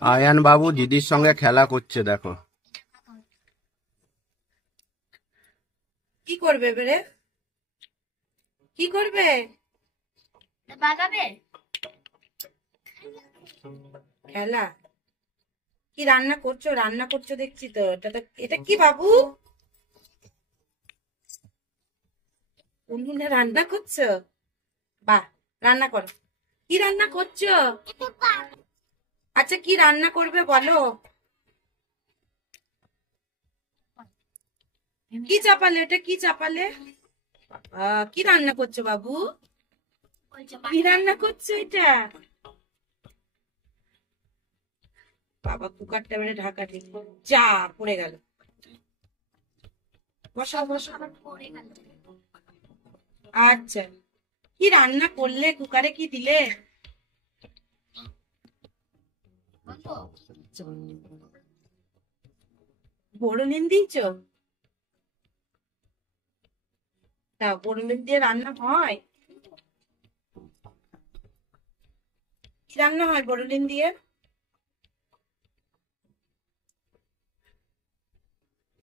আয়ান বাবু দিদির সঙ্গে খেলা করছে দেখো। কি করবে বেরে? কি করবে? বাগাবে খেলা? কি রান্না করছো? রান্না করছো দেখছি তো। এটা কি বাবু? উনুনে রান্না করছো? বাহ, রান্না করো। কি রান্না করছো? আচ্ছা, কি রান্না করবে বলো? কি চাপালে? এটা কি চাপালে? কি রান্না করছো বাবু? কি রান্না করছো এটা? বাবা, কুকারটা এবারে ঢাকা ঠিক যা পড়ে গেল। বসাও বসাও। পড়ে গেল। আচ্ছা, কি রান্না করলে? কুকারে কি দিলে? বড় নিন দিয়েছো? তা বড় নিন দিয়ে রান্না হয়? কি রান্না হয় বড় নিন দিয়ে?